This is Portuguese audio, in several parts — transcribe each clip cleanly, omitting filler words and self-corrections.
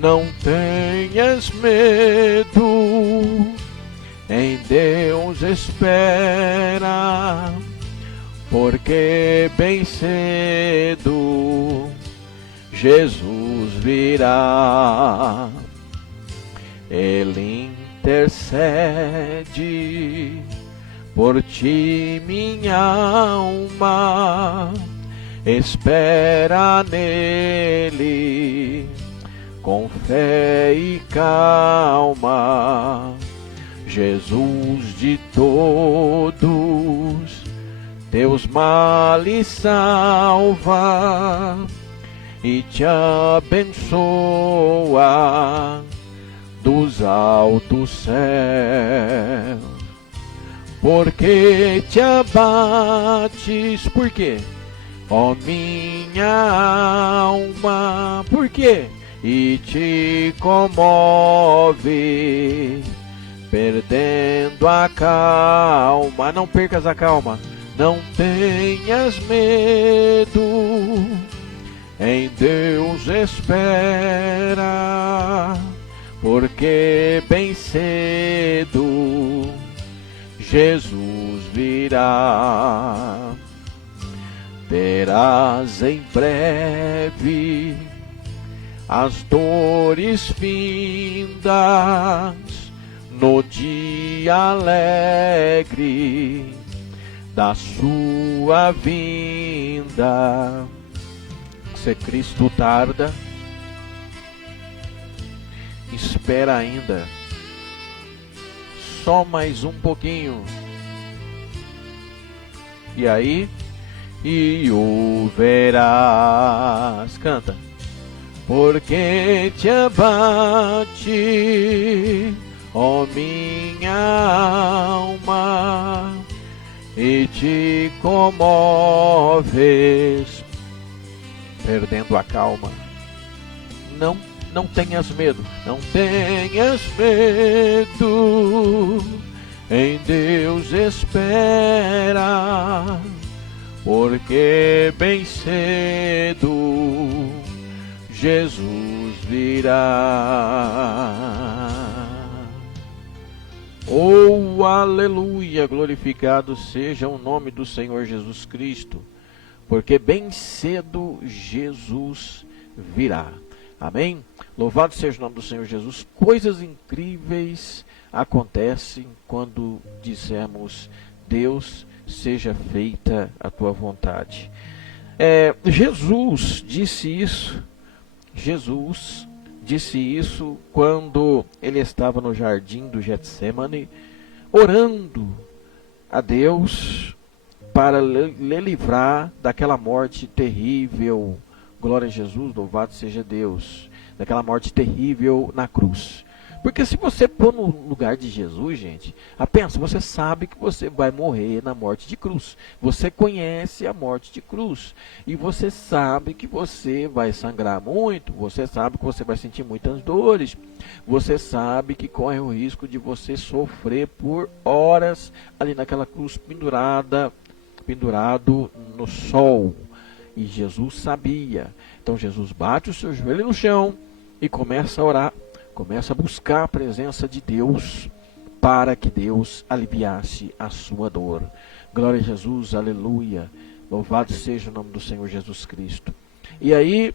Não tenhas medo, em Deus espera, porque bem cedo Jesus virá. Ele intercede por ti, minha alma, espera nele com fé e calma. Jesus de todos teus males salva e te abençoa dos altos céus. Porque te abates, por quê? Ó minha alma, por quê? E te comove, perdendo a calma. Não percas a calma, não tenhas medo, em Deus espera, porque bem cedo Jesus virá. Terás em breve as dores findas no dia alegre da sua vinda. Se Cristo tarda, espera ainda, só mais um pouquinho. E aí, e o verás, canta. Porque te abate, ó minha alma, e te comoves, perdendo a calma. Não tenhas medo, não tenhas medo, em Deus espera, porque bem cedo Jesus virá. Oh, aleluia, glorificado seja o nome do Senhor Jesus Cristo, porque bem cedo Jesus virá. Amém? Louvado seja o nome do Senhor Jesus. Coisas incríveis acontecem quando dizemos: Deus, seja feita a tua vontade. Jesus disse isso quando ele estava no jardim do Getsêmani, orando a Deus para lhe livrar daquela morte terrível. Glória a Jesus, louvado seja Deus, daquela morte terrível na cruz. Porque se você pôr no lugar de Jesus, gente, pensa, você sabe que você vai morrer na morte de cruz. Você conhece a morte de cruz. E você sabe que você vai sangrar muito. Você sabe que você vai sentir muitas dores. Você sabe que corre o risco de você sofrer por horas ali naquela cruz pendurado no sol. E Jesus sabia. Então Jesus bate o seu joelho no chão e começa a orar. Começa a buscar a presença de Deus para que Deus aliviasse a sua dor. Glória a Jesus, aleluia. Louvado seja o nome do Senhor Jesus Cristo. E aí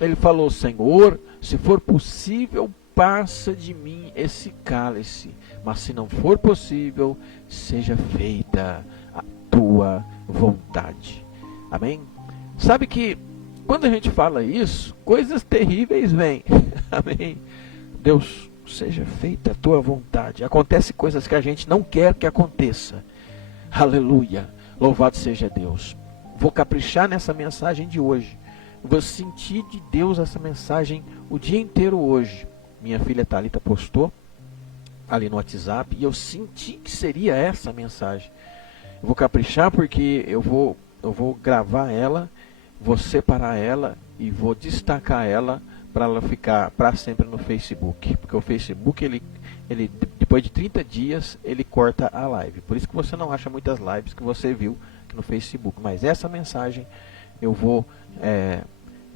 ele falou: Senhor, se for possível, passa de mim esse cálice. Mas se não for possível, seja feita a tua vontade. Amém? Sabe que quando a gente fala isso, coisas terríveis vêm. Amém? Deus, seja feita a tua vontade. Acontece coisas que a gente não quer que aconteça. Aleluia. Louvado seja Deus. Vou caprichar nessa mensagem de hoje. Vou sentir de Deus essa mensagem o dia inteiro hoje. Minha filha Thalita postou ali no WhatsApp e eu senti que seria essa a mensagem. Eu vou caprichar porque eu vou gravar ela, vou separar ela e vou destacar ela para ela ficar para sempre no Facebook, porque o Facebook ele depois de 30 dias ele corta a live. Por isso que você não acha muitas lives que você viu no Facebook. Mas essa mensagem eu vou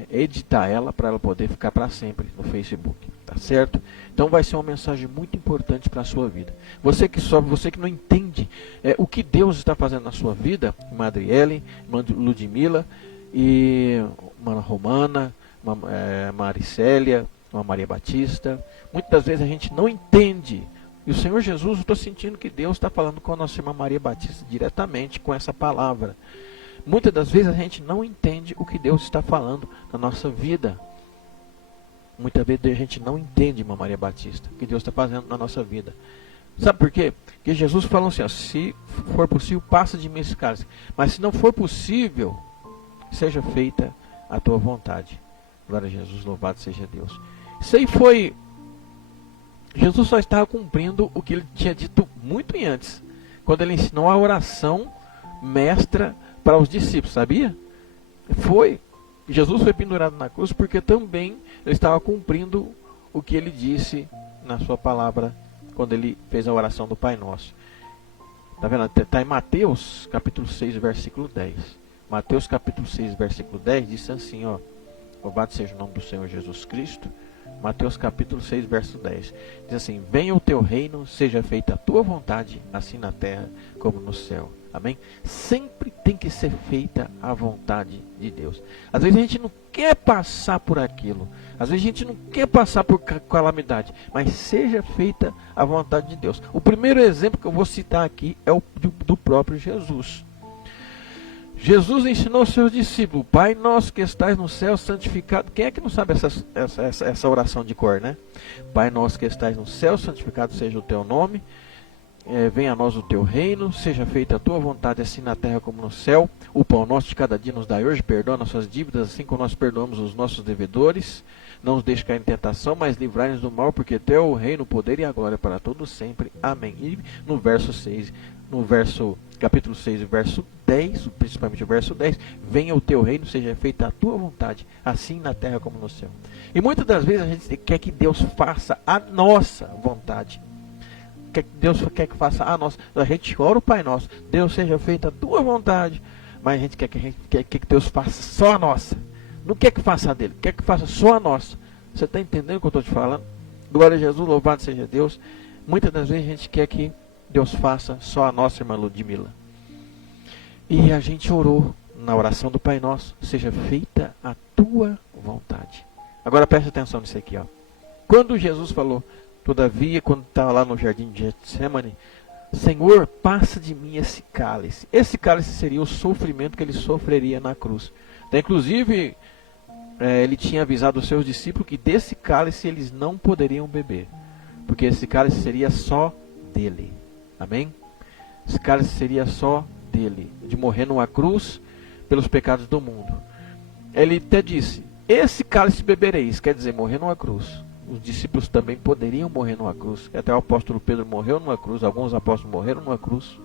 editar ela para ela poder ficar para sempre no Facebook. certo? Então vai ser uma mensagem muito importante para a sua vida. Você que sofre, você que não entende o que Deus está fazendo na sua vida, irmã Adriele, irmã Ludmila, e irmã Romana, Maricélia, irmã Maria Batista. Muitas vezes a gente não entende. E o Senhor Jesus, eu estou sentindo que Deus está falando com a nossa irmã Maria Batista diretamente com essa palavra. Muitas das vezes a gente não entende o que Deus está falando na nossa vida. Muitas vezes a gente não entende, irmã Maria Batista, o que Deus está fazendo na nossa vida. Sabe por quê? Porque Jesus falou assim, ó, se for possível, passa de mim esse cálice. Mas se não for possível, seja feita a tua vontade. Glória a Jesus, louvado seja Deus. Isso aí foi... Jesus só estava cumprindo o que ele tinha dito muito antes, quando ele ensinou a oração mestra para os discípulos, sabia? Jesus foi pendurado na cruz porque também ele estava cumprindo o que ele disse na sua palavra quando ele fez a oração do Pai Nosso. Está vendo? Está em Mateus capítulo 6, versículo 10. Mateus capítulo 6, versículo 10 diz assim, ó, louvado seja o nome do Senhor Jesus Cristo. Mateus capítulo 6, verso 10. Diz assim, venha o teu reino, seja feita a tua vontade, assim na terra como no céu. Amém? Sempre tem que ser feita a vontade de Deus. Às vezes a gente não quer passar por aquilo. Às vezes a gente não quer passar por calamidade. Mas seja feita a vontade de Deus. O primeiro exemplo que eu vou citar aqui é o do próprio Jesus. Jesus ensinou aos seus discípulos, Pai nosso que estás no céu, santificado. Quem é que não sabe essa oração de cor, né? Pai nosso que estás no céu, santificado seja o teu nome. Venha a nós o teu reino, seja feita a tua vontade, assim na terra como no céu. O pão nosso de cada dia nos dai hoje, perdoa nossas dívidas, assim como nós perdoamos os nossos devedores. Não nos deixe cair em tentação, mas livrai-nos do mal, porque teu é o reino, o poder e a glória para todos sempre. Amém. E no verso 6, capítulo 6, verso 10, principalmente o verso 10, venha o teu reino, seja feita a tua vontade, assim na terra como no céu. E muitas das vezes a gente quer que Deus faça a nossa vontade. Deus quer que faça a nossa. A gente ora o Pai Nosso, Deus seja feita a tua vontade, mas a gente quer que Deus faça só a nossa. Não quer que faça a dele, quer que faça só a nossa. Você está entendendo o que eu estou te falando? Glória a Jesus, louvado seja Deus. Muitas das vezes a gente quer que Deus faça só a nossa, irmã Ludmila. E a gente orou na oração do Pai Nosso, seja feita a tua vontade. Agora preste atenção nisso aqui, ó. Quando Jesus falou, todavia, quando estava lá no jardim de Getsemane, Senhor, passa de mim esse cálice. Esse cálice seria o sofrimento que ele sofreria na cruz. Então, inclusive, ele tinha avisado os seus discípulos que desse cálice eles não poderiam beber, porque esse cálice seria só dele. Amém? Esse cálice seria só dele, de morrer numa cruz pelos pecados do mundo. Ele até disse, esse cálice bebereis, quer dizer, morrer numa cruz. Os discípulos também poderiam morrer numa cruz. Até o apóstolo Pedro morreu numa cruz, alguns apóstolos morreram numa cruz.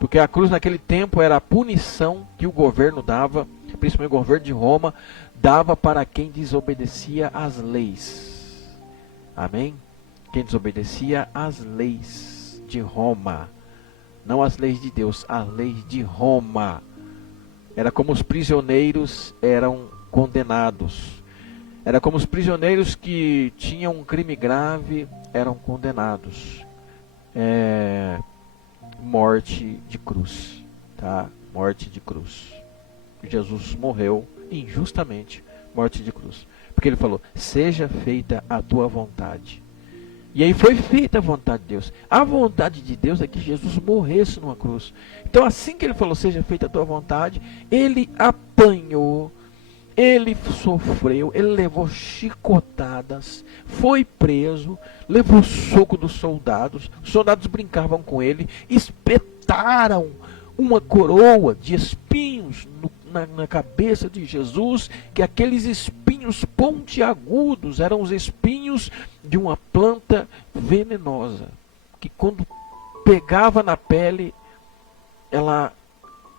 Porque a cruz naquele tempo era a punição que o governo dava, principalmente o governo de Roma, dava para quem desobedecia às leis. Amém? Quem desobedecia às leis de Roma. Não as leis de Deus, as leis de Roma. Era como os prisioneiros eram condenados. Era como os prisioneiros que tinham um crime grave eram condenados. Morte de cruz, tá? Morte de cruz. Jesus morreu injustamente, morte de cruz. Porque ele falou, seja feita a tua vontade. E aí foi feita a vontade de Deus. A vontade de Deus é que Jesus morresse numa cruz. Então assim que ele falou, seja feita a tua vontade, ele apanhou, ele sofreu, ele levou chicotadas, foi preso, levou soco dos soldados. Os soldados brincavam com ele, espetaram uma coroa de espinhos na cabeça de Jesus, que aqueles espinhos pontiagudos eram os espinhos de uma planta venenosa, que quando pegava na pele, ela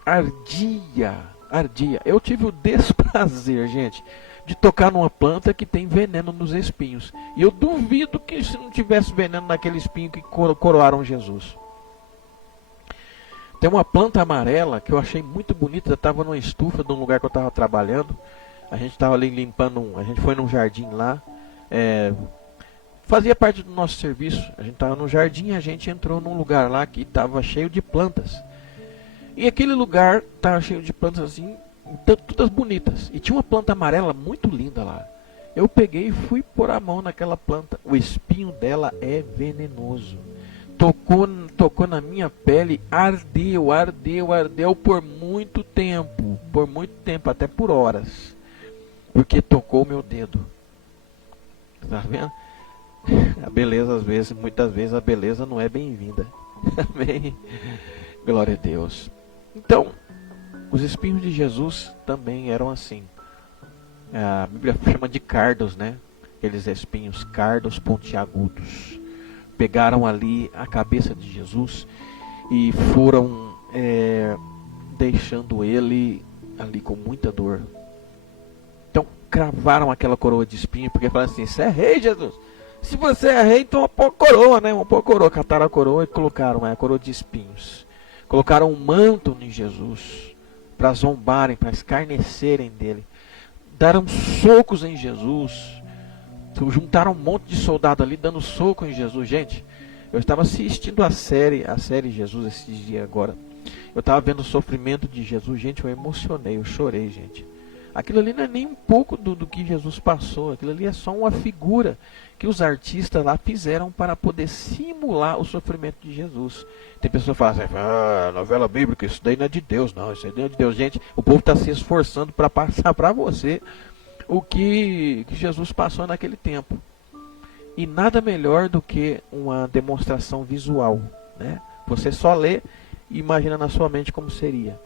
ardia. Eu tive o desprazer, gente, de tocar numa planta que tem veneno nos espinhos. E eu duvido que se não tivesse veneno naquele espinho que coroaram Jesus. Tem uma planta amarela que eu achei muito bonita. Eu estava numa estufa de um lugar que eu estava trabalhando. A gente estava ali limpando, a gente foi num jardim lá, fazia parte do nosso serviço. A gente estava no jardim, a gente entrou num lugar lá que estava cheio de plantas. E aquele lugar estava cheio de plantas assim, todas bonitas. E tinha uma planta amarela muito linda lá. Eu peguei e fui pôr a mão naquela planta. O espinho dela é venenoso. Tocou na minha pele, ardeu por muito tempo, até por horas, porque tocou o meu dedo. Tá vendo? A beleza, muitas vezes a beleza não é bem-vinda. Amém? Glória a Deus. Então, os espinhos de Jesus também eram assim. A Bíblia chama de cardos, né? Aqueles espinhos cardos pontiagudos. Pegaram ali a cabeça de Jesus e foram deixando ele ali com muita dor. Então cravaram aquela coroa de espinho, porque falaram assim: você é rei, Jesus? Se você é rei, então uma pôr coroa, né? Uma pôr coroa. Cataram a coroa e colocaram a coroa de espinhos. Colocaram um manto em Jesus para zombarem, para escarnecerem dele. Deram socos em Jesus. Juntaram um monte de soldado ali dando soco em Jesus. Gente, eu estava assistindo a série Jesus esses dias agora. Eu estava vendo o sofrimento de Jesus. Gente, eu emocionei, eu chorei, gente. Aquilo ali não é nem um pouco do que Jesus passou. Aquilo ali é só uma figura que os artistas lá fizeram para poder simular o sofrimento de Jesus. Tem pessoas que falam assim: novela bíblica, isso daí não é de Deus, não. Isso aí não é de Deus. Gente, o povo está se esforçando para passar para você o que Jesus passou naquele tempo. E nada melhor do que uma demonstração visual, né? Você só lê e imagina na sua mente como seria.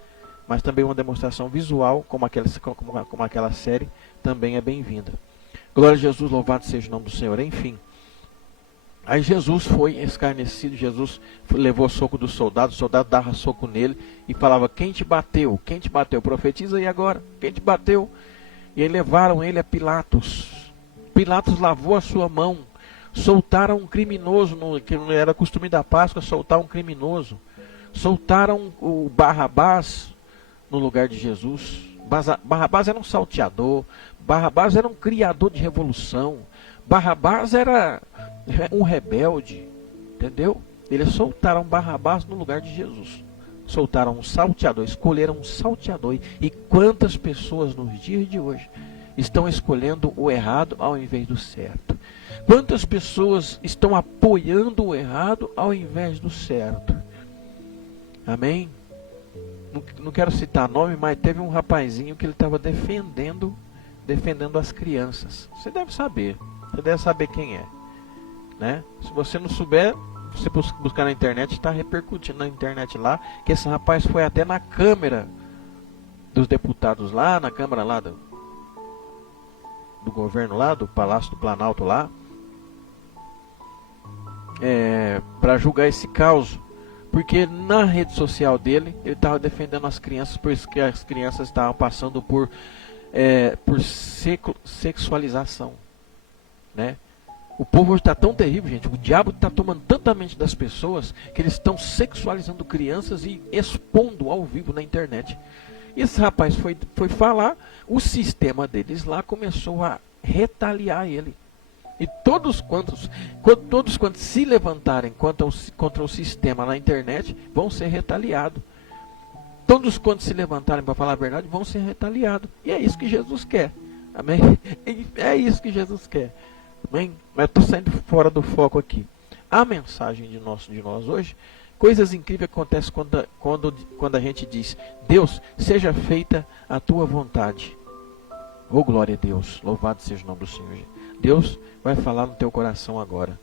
Mas também uma demonstração visual, como aquela série, também é bem-vinda. Glória a Jesus, louvado seja o nome do Senhor. Enfim, aí Jesus foi escarnecido, Jesus levou soco do soldado, o soldado dava soco nele e falava: quem te bateu? Quem te bateu? Profetiza aí agora, quem te bateu? E aí levaram ele a Pilatos. Pilatos lavou a sua mão. Soltaram um criminoso, que não era costume da Páscoa, soltar um criminoso. Soltaram o Barrabás no lugar de Jesus. Barrabás era um salteador. Barrabás era um criador de revolução. Barrabás era um rebelde. Entendeu? Eles soltaram Barrabás no lugar de Jesus. Soltaram um salteador, escolheram um salteador. E quantas pessoas nos dias de hoje estão escolhendo o errado ao invés do certo? Quantas pessoas estão apoiando o errado ao invés do certo? Amém? Não quero citar nome, mas teve um rapazinho que ele estava defendendo as crianças. Você deve saber quem é, né? Se você não souber, você buscar na internet, está repercutindo na internet lá, que esse rapaz foi até na Câmara dos Deputados lá, na Câmara lá do governo lá, do Palácio do Planalto lá, para julgar esse caso, porque na rede social dele, ele estava defendendo as crianças, porque as crianças estavam passando por sexualização, né? O povo hoje está tão terrível, gente. O diabo está tomando tanta mente das pessoas que eles estão sexualizando crianças e expondo ao vivo na internet. E esse rapaz foi falar, o sistema deles lá começou a retaliar ele. E todos quantos se levantarem contra o sistema na internet vão ser retaliados. Todos quantos se levantarem para falar a verdade vão ser retaliados. E é isso que Jesus quer. Amém? É isso que Jesus quer. Amém? Mas estou saindo fora do foco aqui. A mensagem de nós hoje, coisas incríveis acontecem quando a gente diz: Deus, seja feita a tua vontade. Oh, glória a Deus, louvado seja o nome do Senhor. Deus vai falar no teu coração agora.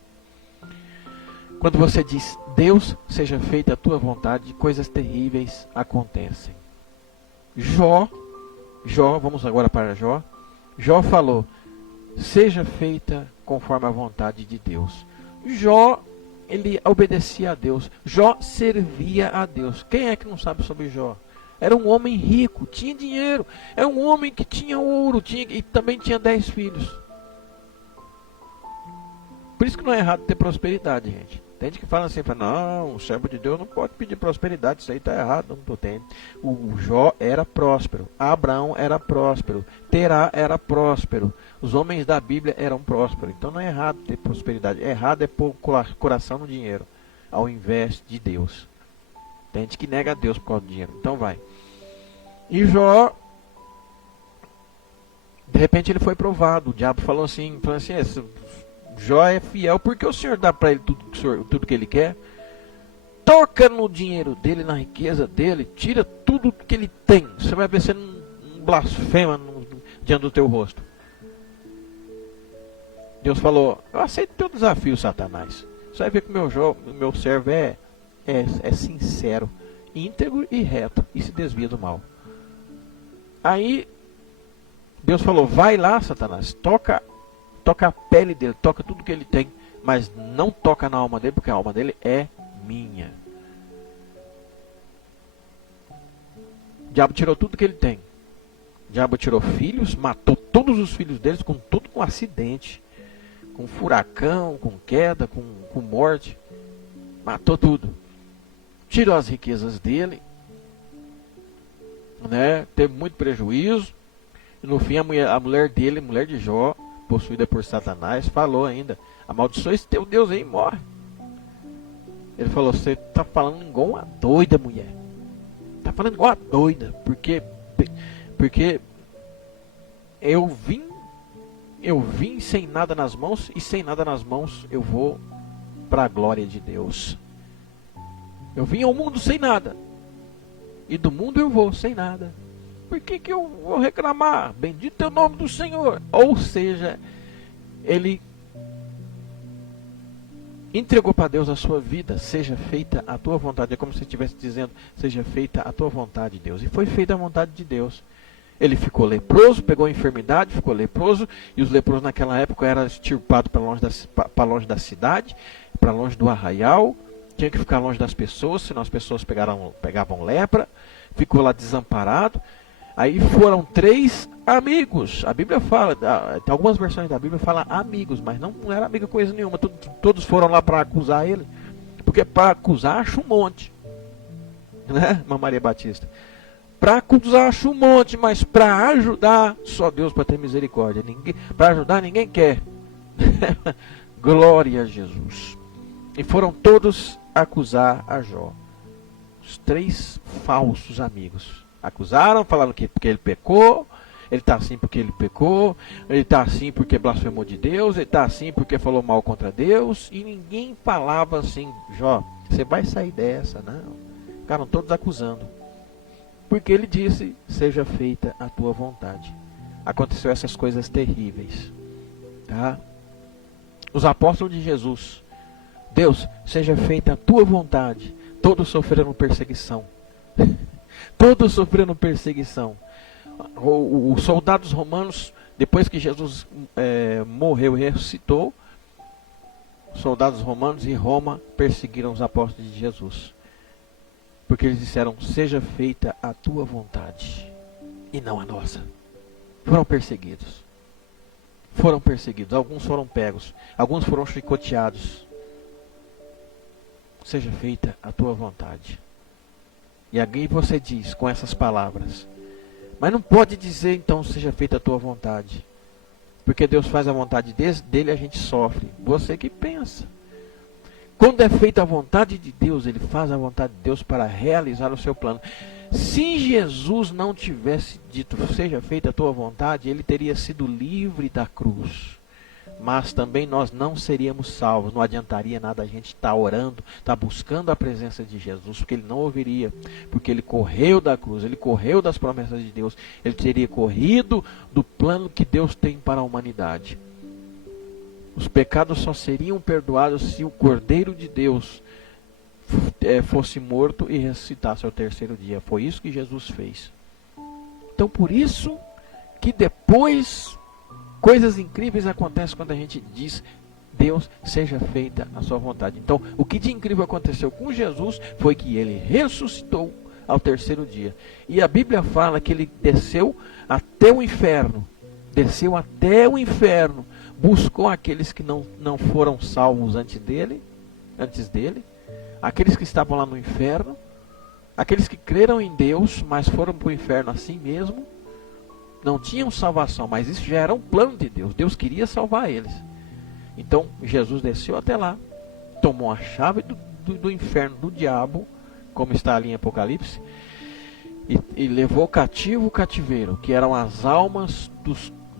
Quando você diz: Deus, seja feita a tua vontade, coisas terríveis acontecem. Jó, vamos agora para Jó. Jó falou: seja feita conforme a vontade de Deus. Jó, ele obedecia a Deus. Jó servia a Deus. Quem é que não sabe sobre Jó? Era um homem rico, tinha dinheiro. Era um homem que tinha ouro, e também tinha 10 filhos. Por isso que não é errado ter prosperidade, gente. Tem gente que fala assim, não, o servo de Deus não pode pedir prosperidade, isso aí está errado. Não tem. O Jó era próspero, Abraão era próspero, Terá era próspero, os homens da Bíblia eram prósperos. Então não é errado ter prosperidade, errado é pôr o coração no dinheiro, ao invés de Deus. Tem gente que nega a Deus por causa do dinheiro. Então vai. E Jó, de repente ele foi provado. O diabo falou assim, Jó é fiel porque o Senhor dá para ele tudo que ele quer. Toca no dinheiro dele, na riqueza dele, tira tudo que ele tem. Você vai ver se ele não blasfema diante do teu rosto. Deus falou, eu aceito teu desafio, Satanás. Você vai ver que o meu servo é sincero, íntegro e reto, e se desvia do mal. Aí Deus falou, vai lá, Satanás, toca a pele dele, toca tudo que ele tem, mas não toca na alma dele, porque a alma dele é minha. O diabo tirou tudo que ele tem. O diabo tirou filhos, matou todos os filhos deles, tudo com acidente, com furacão, com queda, com morte. Matou tudo. Tirou as riquezas dele, né? Teve muito prejuízo. E no fim a mulher dele, mulher de Jó, possuída por Satanás, falou ainda, amaldiçoa esse teu Deus aí e morre. Ele falou, você está falando igual uma doida, mulher. Está falando igual uma doida, porque eu vim sem nada nas mãos, e sem nada nas mãos eu vou para a glória de Deus. Eu vim ao mundo sem nada, e do mundo eu vou sem nada. Por que eu vou reclamar? Bendito é o nome do Senhor. Ou seja, ele entregou para Deus a sua vida. Seja feita a tua vontade. É como se estivesse dizendo, seja feita a tua vontade, Deus. E foi feita a vontade de Deus. Ele ficou leproso, pegou a enfermidade, ficou leproso. E os leprosos naquela época eram extirpados para longe da cidade, para longe do arraial. Tinha que ficar longe das pessoas, senão as pessoas pegavam lepra. Ficou lá desamparado. Aí foram 3 amigos. A Bíblia fala, tem algumas versões da Bíblia fala amigos, mas não era amigo coisa nenhuma. Todos foram lá para acusar ele, porque para acusar acha um monte, né, Maria Batista? Para acusar acha um monte, mas para ajudar só Deus para ter misericórdia. Para ajudar ninguém quer. Glória a Jesus. E foram todos acusar a Jó. Os 3 falsos amigos. Acusaram, falaram que porque ele pecou, ele está assim porque ele pecou, ele está assim porque blasfemou de Deus, ele está assim porque falou mal contra Deus, e ninguém falava assim, Jó, você vai sair dessa, não. Ficaram todos acusando, porque ele disse, seja feita a tua vontade. Aconteceu essas coisas terríveis, tá? Os apóstolos de Jesus, Deus, seja feita a tua vontade. Todos sofreram perseguição. Todos sofreram perseguição. Os soldados romanos, depois que Jesus morreu e ressuscitou, os soldados romanos em Roma perseguiram os apóstolos de Jesus. Porque eles disseram, seja feita a tua vontade e não a nossa. Foram perseguidos. Foram perseguidos. Alguns foram pegos. Alguns foram chicoteados. Seja feita a tua vontade. E aí você diz com essas palavras, mas não pode dizer então seja feita a tua vontade, porque Deus faz a vontade dele, a gente sofre. Você que pensa. Quando é feita a vontade de Deus, ele faz a vontade de Deus para realizar o seu plano. Se Jesus não tivesse dito seja feita a tua vontade, ele teria sido livre da cruz. Mas também nós não seríamos salvos. Não adiantaria nada a gente estar orando, estar buscando a presença de Jesus, porque ele não ouviria, porque ele correu da cruz, ele correu das promessas de Deus, ele teria corrido do plano que Deus tem para a humanidade. Os pecados só seriam perdoados se o Cordeiro de Deus fosse morto e ressuscitasse ao 3º dia. Foi isso que Jesus fez. Então por isso que depois coisas incríveis acontecem quando a gente diz Deus, seja feita a sua vontade. Então, o que de incrível aconteceu com Jesus foi que ele ressuscitou ao 3º dia. E a Bíblia fala que ele desceu até o inferno. Desceu até o inferno. Buscou aqueles que não foram salvos antes dele. antes dele, aqueles que estavam lá no inferno, aqueles que creram em Deus, mas foram para o inferno assim mesmo, não tinham salvação, mas isso já era um plano de Deus. Deus queria salvar eles. Então Jesus desceu até lá, tomou a chave do inferno do diabo, como está ali em Apocalipse, e levou cativo o cativeiro, que eram as almas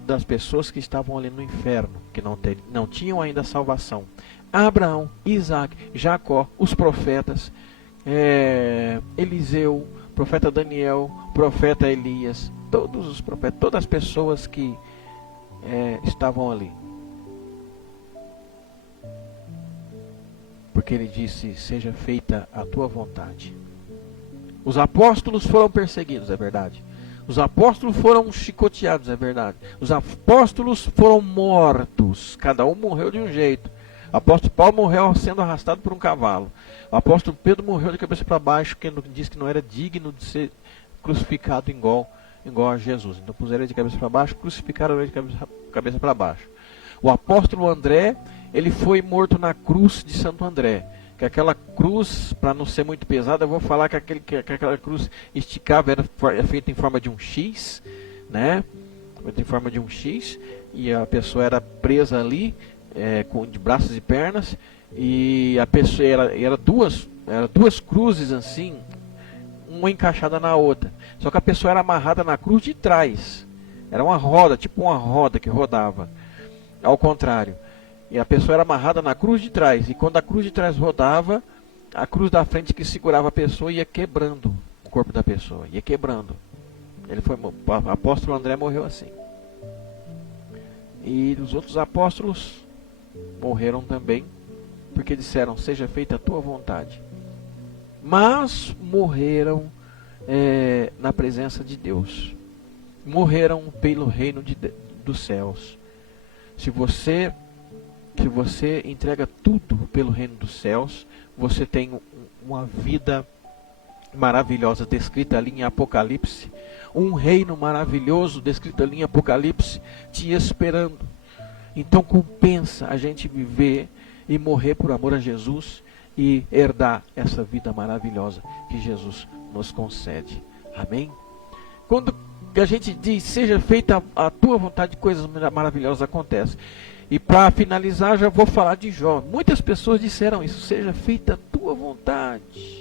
das pessoas que estavam ali no inferno, que não tinham ainda salvação. Abraão, Isaac, Jacó, os profetas, Eliseu, profeta Daniel, profeta Elias, todos os profetas, todas as pessoas que estavam ali. Porque ele disse: seja feita a tua vontade. Os apóstolos foram perseguidos, é verdade. Os apóstolos foram chicoteados, é verdade. Os apóstolos foram mortos. Cada um morreu de um jeito. O apóstolo Paulo morreu sendo arrastado por um cavalo. O apóstolo Pedro morreu de cabeça para baixo, que disse que não era digno de ser crucificado igual a Jesus. Então puseram ele de cabeça para baixo, crucificaram ele de cabeça para baixo. O apóstolo André, ele foi morto na cruz de Santo André. Que aquela cruz, para não ser muito pesada, eu vou falar que aquela cruz esticava, era feita em forma de um X, né? Feita em forma de um X, e a pessoa era presa ali, de braços e pernas, e a pessoa era duas cruzes assim, uma encaixada na outra. Só que a pessoa era amarrada na cruz de trás. Era uma roda, tipo uma roda que rodava. Ao contrário. E a pessoa era amarrada na cruz de trás. E quando a cruz de trás rodava, a cruz da frente que segurava a pessoa ia quebrando o corpo da pessoa. Ia quebrando. O apóstolo André morreu assim. E os outros apóstolos morreram também, porque disseram: seja feita a tua vontade. Mas morreram na presença de Deus. Morreram pelo reino dos céus. Se você entrega tudo pelo reino dos céus, você tem uma vida maravilhosa descrita ali em Apocalipse, um reino maravilhoso descrito ali em Apocalipse te esperando. Então compensa a gente viver e morrer por amor a Jesus e herdar essa vida maravilhosa que Jesus nos concede. Amém? Quando a gente diz: seja feita a tua vontade, coisas maravilhosas acontecem. E para finalizar, já vou falar de Jó. Muitas pessoas disseram isso: seja feita a tua vontade.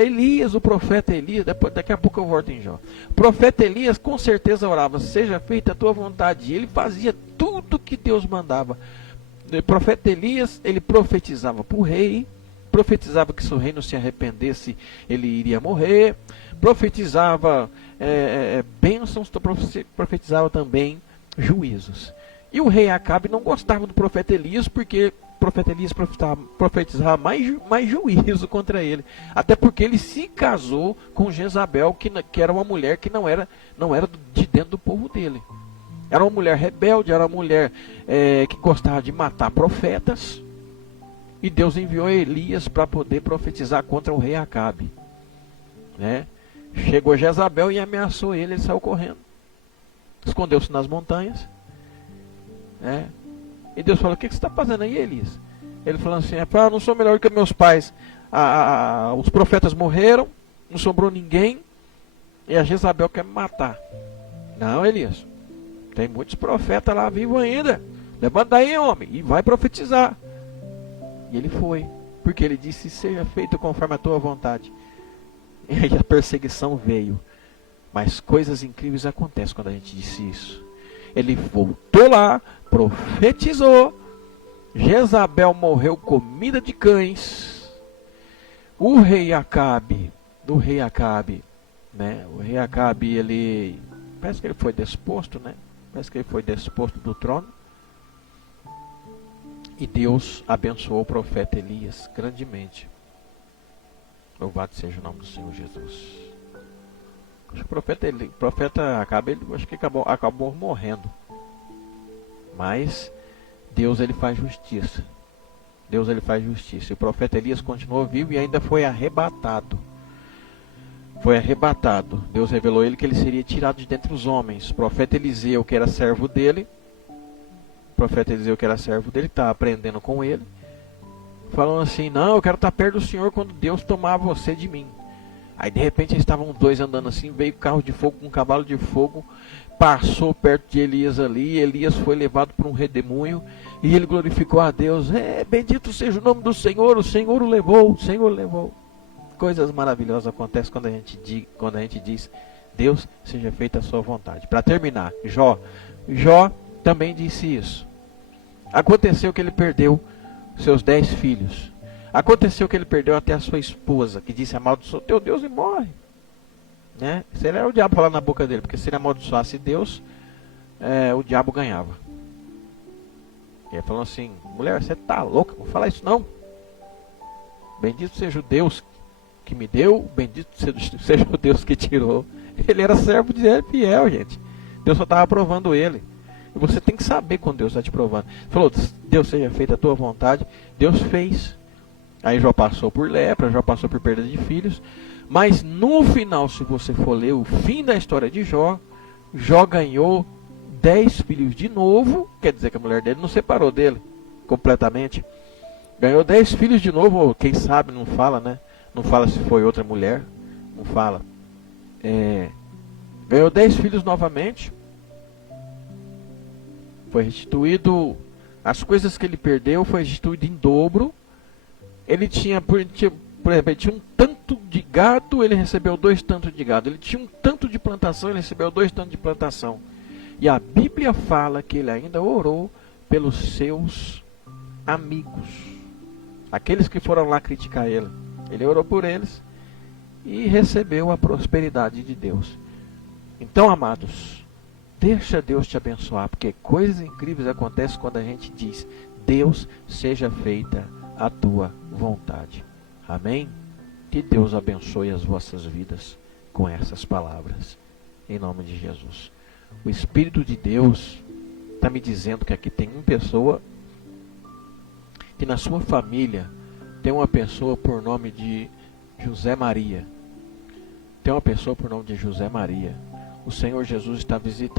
Elias, o profeta Elias, daqui a pouco eu volto em Jó. O profeta Elias com certeza orava: seja feita a tua vontade. E ele fazia tudo que Deus mandava. O profeta Elias, ele profetizava para o rei, profetizava que se o rei não se arrependesse, ele iria morrer, profetizava bênçãos, profetizava também juízos. E o rei Acabe não gostava do profeta Elias, porque o profeta Elias profetizava mais juízo contra ele. Até porque ele se casou com Jezabel, que era uma mulher que não era de dentro do povo dele. Era uma mulher rebelde, era uma mulher que gostava de matar profetas. E Deus enviou Elias para poder profetizar contra o rei Acabe. Né? Chegou Jezabel e ameaçou ele saiu correndo. Escondeu-se nas montanhas. E Deus falou: o que você está fazendo aí, Elias? Ele falou assim: não sou melhor que meus pais. Os profetas morreram, não sobrou ninguém, e a Jezabel quer me matar. Não, Elias, tem muitos profetas lá vivos ainda. Levanta aí, homem, e vai profetizar. E ele foi, porque ele disse: seja feito conforme a tua vontade. E aí a perseguição veio. Mas coisas incríveis acontecem quando a gente disse isso. Ele voltou lá, profetizou. Jezabel morreu comida de cães. O rei Acabe, né? O rei Acabe, ele parece que ele foi desposto, né? Parece que ele foi desposto do trono. E Deus abençoou o profeta Elias grandemente. Louvado seja o nome do Senhor Jesus. Acho que o profeta Acabe, acho que acabou morrendo. Mas Deus, ele faz justiça. Deus, ele faz justiça. E o profeta Elias continuou vivo e ainda foi arrebatado. Deus revelou a ele que ele seria tirado de dentre os homens. O profeta Eliseu, que era servo dele, que estava aprendendo com ele, falando assim: não, eu quero estar perto do Senhor quando Deus tomar você de mim. Aí de repente eles estavam dois andando assim, veio carro de fogo com um cavalo de fogo, passou perto de Elias ali, Elias foi levado por um redemoinho, e ele glorificou a Deus. Bendito seja o nome do Senhor, o Senhor o levou, o Senhor o levou. Coisas maravilhosas acontecem quando a gente diz, Deus, seja feita a sua vontade. Para terminar, Jó também disse isso. Aconteceu que ele perdeu seus 10 filhos. Aconteceu que ele perdeu até a sua esposa, que disse: amaldiçoa teu Deus e morre. Né? Isso era o diabo falando na boca dele, porque se ele amaldiçoasse Deus, o diabo ganhava. E ele falou assim: mulher, você tá louca? Não fala isso não. Bendito seja o Deus que me deu, bendito seja o Deus que tirou. Ele era servo de Deus, fiel, gente. Deus só estava provando ele. E você tem que saber quando Deus está te provando. Ele falou: Deus, seja feita a tua vontade. Deus fez. Aí Jó passou por lepra, Jó passou por perda de filhos. Mas no final, se você for ler o fim da história de Jó, Jó ganhou 10 filhos de novo. Quer dizer que a mulher dele não separou dele completamente. Ganhou 10 filhos de novo, ou quem sabe não fala, né? Não fala se foi outra mulher. Não fala. Ganhou 10 filhos novamente. Foi restituído. As coisas que ele perdeu foi restituído em dobro. Ele tinha, por exemplo, ele tinha um tanto de gado, ele recebeu 2 tantos de gado. Ele tinha um tanto de plantação, ele recebeu 2 tantos de plantação. E a Bíblia fala que ele ainda orou pelos seus amigos. Aqueles que foram lá criticar ele. Ele orou por eles e recebeu a prosperidade de Deus. Então, amados, deixa Deus te abençoar, porque coisas incríveis acontecem quando a gente diz: Deus, seja feita a tua vontade. Amém? Que Deus abençoe as vossas vidas com essas palavras, em nome de Jesus. O Espírito de Deus está me dizendo que aqui tem uma pessoa, que na sua família tem uma pessoa por nome de José Maria. Tem uma pessoa por nome de José Maria. O Senhor Jesus está visitando